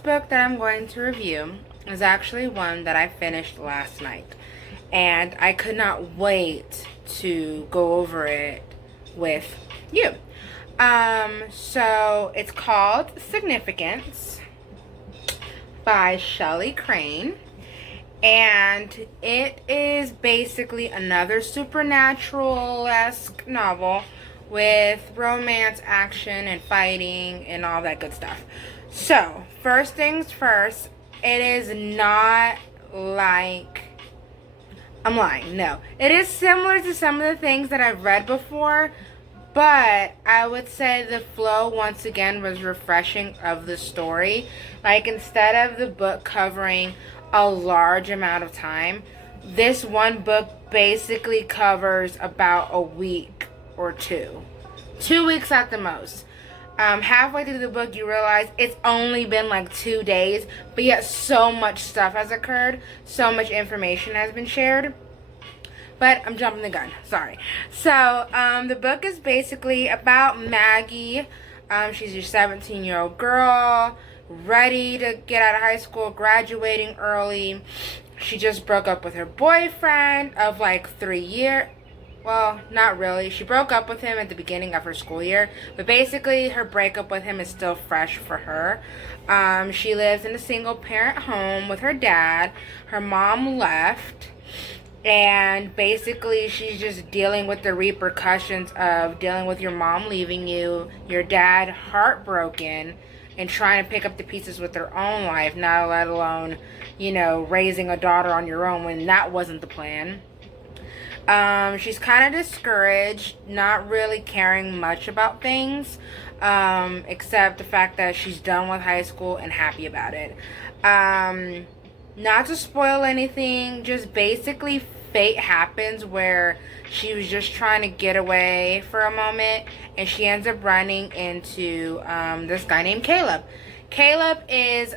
first book that I'm going to review is actually one that I finished last night. And I could not wait to go over it with you. So it's called Significance by Shelley Crane. And it is basically another supernatural-esque novel with romance, action, and fighting, and all that good stuff. So, first things first, it is not like... I'm lying, no. It is similar to some of the things that I've read before, but I would say the flow, once again, was refreshing of the story. Like, instead of the book covering a large amount of time, this one book basically covers about a week or two. 2 weeks at the most. Halfway through the book, you realize it's only been like 2 days, but yet so much stuff has occurred, so much information has been shared. But I'm jumping the gun, sorry. So, the book is basically about Maggie. She's your 17-year-old girl, ready to get out of high school, graduating early. She just broke up with her boyfriend of like 3 years. Well, not really. She broke up with him at the beginning of her school year, but basically her breakup with him is still fresh for her. She lives in a single-parent home with her dad. Her mom left, and basically she's just dealing with the repercussions of dealing with your mom leaving you, your dad heartbroken, and trying to pick up the pieces with their own life, not let alone, raising a daughter on your own when that wasn't the plan. She's kind of discouraged, not really caring much about things, except the fact that she's done with high school and happy about it. Not to spoil anything, just basically fate happens where she was just trying to get away for a moment, and she ends up running into this guy named Caleb. Caleb is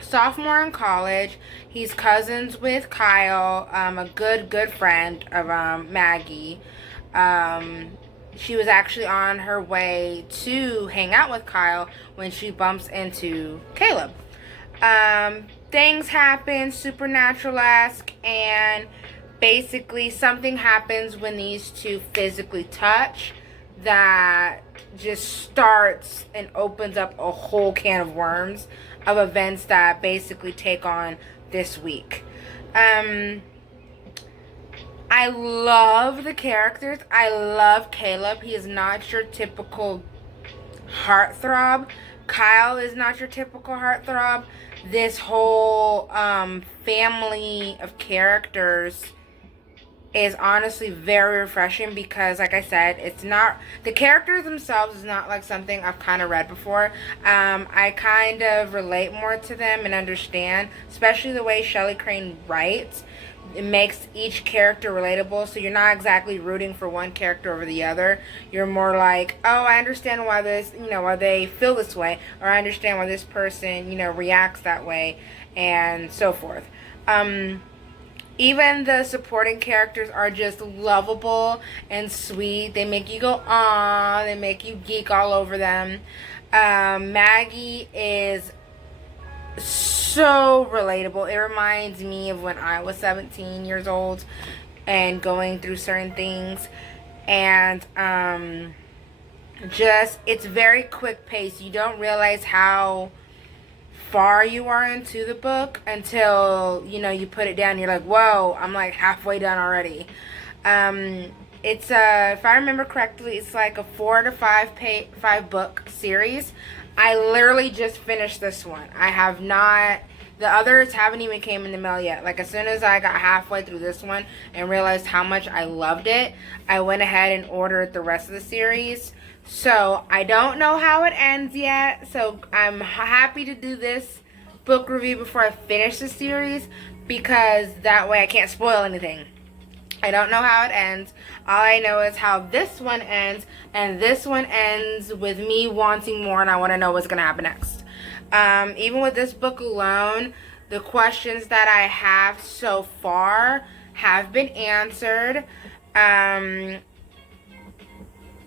sophomore in college. He's cousins with Kyle, a good friend of Maggie. She was actually on her way to hang out with Kyle when she bumps into Caleb. Things happen, supernatural-esque, and basically something happens when these two physically touch that just starts and opens up a whole can of worms of events that basically take on this week. I love the characters. I love Caleb. He is not your typical heartthrob. Kyle is not your typical heartthrob. This whole family of characters is honestly very refreshing because, like I said, it's not, the characters themselves is not like something I've kind of read before. I kind of relate more to them and understand, especially the way Shelley Crane writes. It makes each character relatable, so you're not exactly rooting for one character over the other. You're more like, oh, I understand why this, why they feel this way, or I understand why this person, reacts that way, and so forth. Even the supporting characters are just lovable and sweet. They make you go, "Aw," they make you geek all over them. Maggie is so relatable. It reminds me of when I was 17 years old and going through certain things. And it's very quick paced. You don't realize how far you are into the book until you put it down. You're like, whoa, I'm like halfway done already. It's if I remember correctly, it's like a 4 to 5 book series. I literally just finished this one. I have not, the others haven't even came in the mail yet. Like, as soon as I got halfway through this one and realized how much I loved it, I went ahead and ordered the rest of the series. So, I don't know how it ends yet. So, I'm happy to do this book review before I finish the series, because that way I can't spoil anything. I don't know how it ends. All I know is how this one ends, and this one ends with me wanting more, and I want to know what's going to happen next. Even with this book alone, the questions that I have so far have been answered.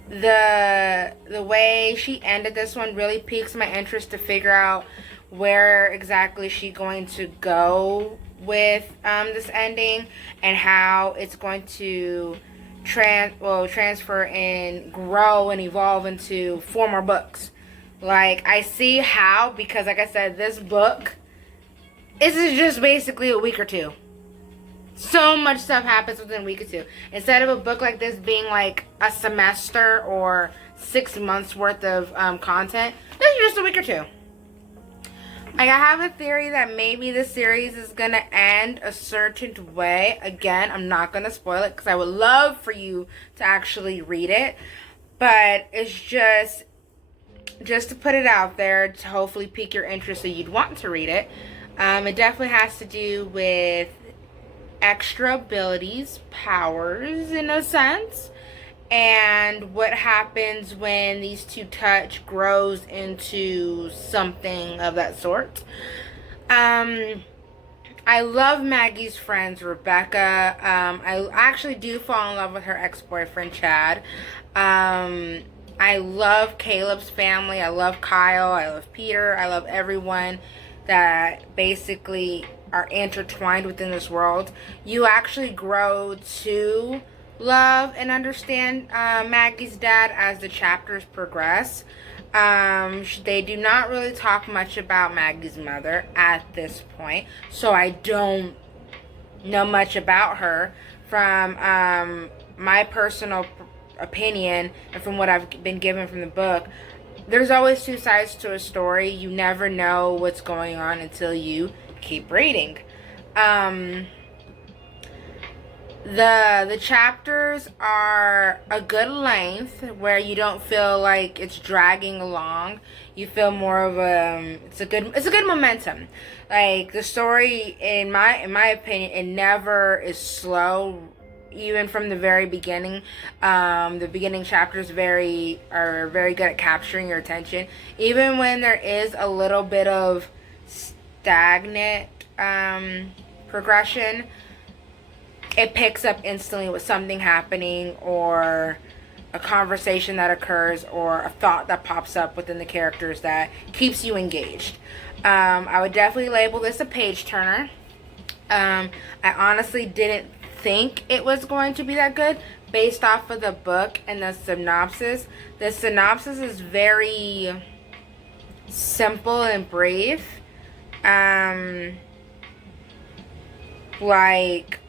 the way she ended this one really piques my interest to figure out where exactly she's going to go with this ending, and how it's going to transfer and grow and evolve into 4 more books. Like, I see how, because like I said, this book, this is just basically a week or two. So much stuff happens within a week or two. Instead of a book like this being like a semester or 6 months worth of content, this is just a week or two. Like, I have a theory that maybe the series is going to end a certain way. Again, I'm not going to spoil it because I would love for you to actually read it. But it's just to put it out there to hopefully pique your interest so you'd want to read it. It definitely has to do with extra abilities, powers in a sense, and what happens when these two touch, grows into something of that sort. I love Maggie's friends, Rebecca. I actually do fall in love with her ex-boyfriend, Chad. I love Caleb's family. I love Kyle. I love Peter. I love everyone that basically are intertwined within this world. You actually grow to love and understand Maggie's dad as the chapters progress. They do not really talk much about Maggie's mother at this point, so I don't know much about her. From my personal opinion and from what I've been given from the book, there's always 2 sides to a story. You never know what's going on until you keep reading. The chapters are a good length where you don't feel like it's dragging along. You feel more of it's a good momentum. Like, the story, in my opinion, it never is slow. Even from the very beginning, the beginning chapters are very good at capturing your attention. Even when there is a little bit of stagnant progression, it picks up instantly with something happening, or a conversation that occurs, or a thought that pops up within the characters that keeps you engaged. I would definitely label this a page turner. I honestly didn't think it was going to be that good based off of the book and the synopsis. The synopsis is very simple and brief. Like,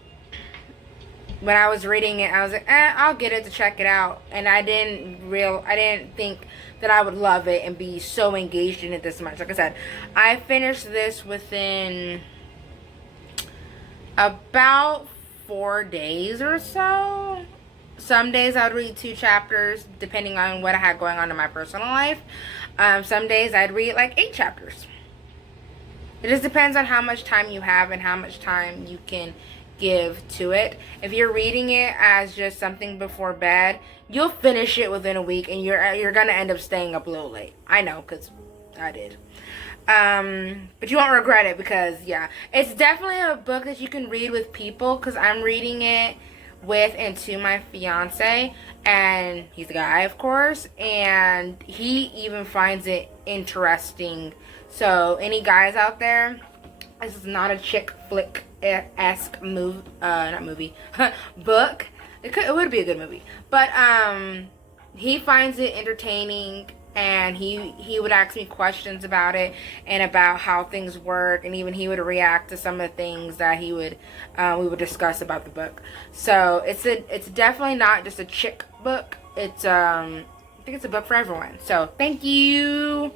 when I was reading it, I was like, I'll get it to check it out. And I didn't think that I would love it and be so engaged in it this much. Like I said, I finished this within about 4 days or so. Some days I'd read 2 chapters, depending on what I had going on in my personal life. Some days I'd read like 8 chapters. It just depends on how much time you have and how much time you can give to it. If you're reading it as just something before bed, you'll finish it within a week, and you're gonna end up staying up a little late. I know, because I did. But you won't regret it, because yeah, it's definitely a book that you can read with people, because I'm reading it with and to my fiance, and he's a guy, of course, and he even finds it interesting. So any guys out there, this is not a chick flick-esque book. It would be a good movie, but he finds it entertaining, and he would ask me questions about it and about how things work, and even he would react to some of the things that we would discuss about the book. So it's definitely not just a chick book. I think it's a book for everyone. So thank you.